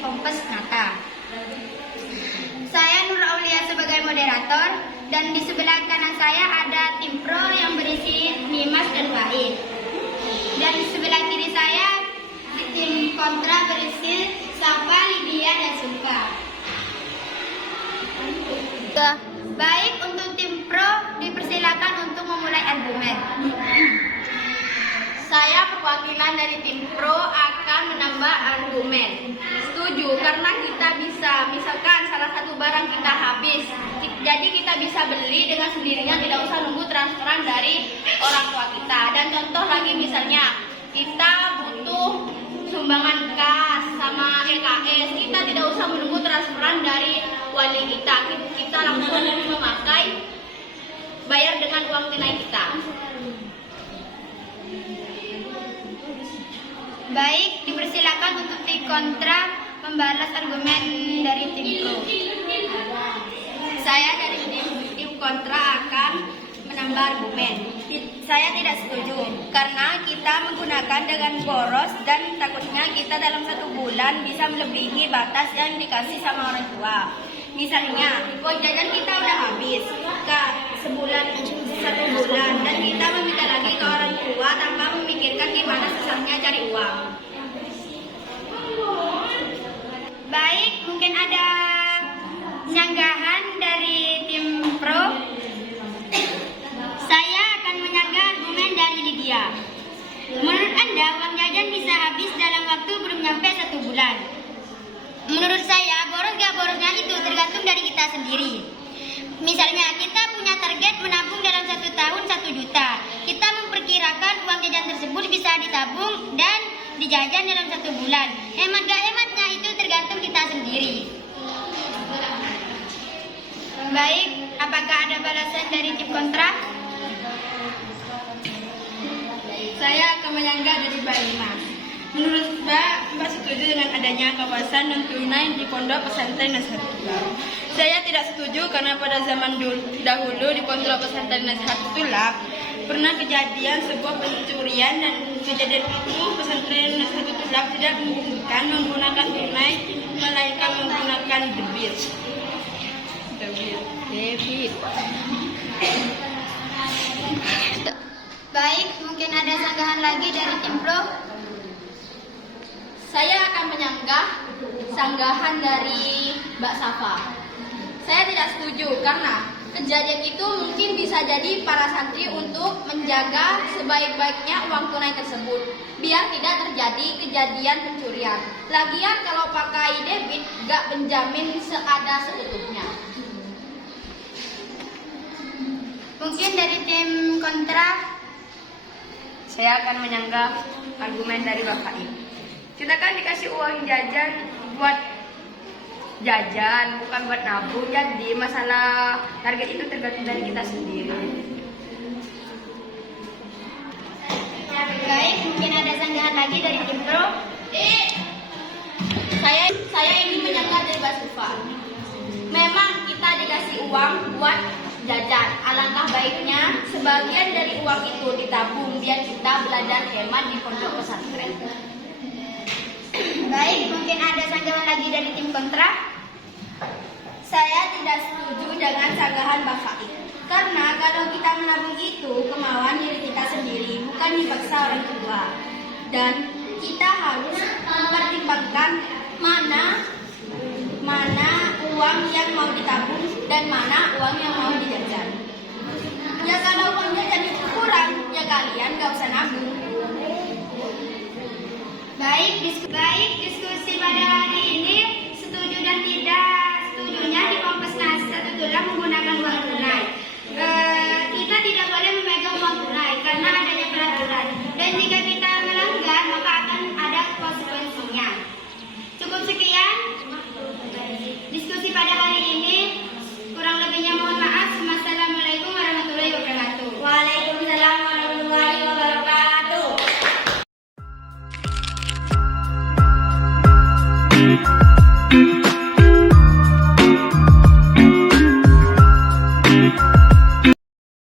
Kompas Nata. Saya Nur Aulia sebagai moderator, dan di sebelah kanan saya ada tim pro yang berisi Nimas dan Faid. Dan di sebelah kiri saya tim kontra berisi Safa, Lydia, dan Sulfa. Baik, untuk tim pro dipersilakan untuk memulai argumen. Saya perwakilan dari tim pro akan menambah argumen. Setuju, karena kita bisa, misalkan salah satu barang kita habis, jadi kita bisa beli dengan sendirinya, tidak usah nunggu transferan dari orang tua kita. Dan contoh lagi misalnya, kita butuh sumbangan kas sama EKS, kita tidak usah menunggu transferan dari wali kita. Kita langsung memakai bayar dengan uang tunai kita. Baik, dipersilakan untuk tim kontra membalas argumen dari tim pro. Saya dari tim kontra akan menambah argumen. Saya tidak setuju karena kita menggunakan dengan boros dan takutnya kita dalam 1 bulan bisa melebihi batas yang dikasih sama orang tua. Misalnya, uang jajan kita udah habis sebulan 1 bulan dan kita meminta lagi ke orang tua tanpa memikirkan gimana susahnya cari uang. Baik, mungkin ada nyanggahan dari tim pro. Saya akan menyanggah argumen dari Lydia. Menurut Anda, uang jajan bisa habis dalam waktu belum nyampe 1 bulan. Menurut saya, boros gak borosnya itu tergantung dari kita sendiri. Misalnya, kita punya target menabung dalam 1 tahun 1 juta. Kita memperkirakan uang jajan tersebut bisa ditabung dan dijajan dalam 1 bulan. Hemat gak hematnya itu tergantung kita sendiri. Baik, apakah ada balasan dari tim kontra? Saya akan menyanggah dari Mbak Lima. Menurut Mbak setuju dengan adanya kawasan non-tunai di Pondok Pesantren Nahdlatul. Saya tidak setuju karena pada zaman dahulu di Pondok Pesantren Nahdlatul pernah kejadian sebuah pencurian, dan kejadian itu pesantren Nahdlatul tidak memungkinkan menggunakan tunai melainkan menggunakan debit. Baik, mungkin ada sanggahan lagi dari tim pro. Saya akan menyanggah sanggahan dari Mbak Safa. Saya tidak setuju karena kejadian itu mungkin bisa jadi para santri untuk menjaga sebaik-baiknya uang tunai tersebut, biar tidak terjadi kejadian pencurian. Lagian kalau pakai debit gak menjamin seada seutuhnya. Mungkin dari tim kontra. Saya akan menyanggah argumen dari Bapak ini. Kita kan dikasih uang jajan buat jajan, bukan buat nabung. Jadi masalah target itu tergantung dari kita sendiri. Baik, mungkin ada sanggahan lagi dari tim pro. Saya ingin menyanggah dari Mbak Sulfa. Memang kita dikasih uang buat jajan. Alangkah baiknya sebagian dari uang itu ditabung biar kita belajar hemat di pondok pesantren. Baik, mungkin ada sanggahan lagi dari tim kontra. Saya tidak setuju dengan sanggahan Mbak Faid. Karena kalau kita menabung itu kemauan diri kita sendiri, bukan dipaksa orang tua. Dan kita harus mempertimbangkan mana uang yang mau ditabung dan mana uang yang mau dijajan. Ya kalau uang jajan itu kurang, ya kalian gak usah nabung.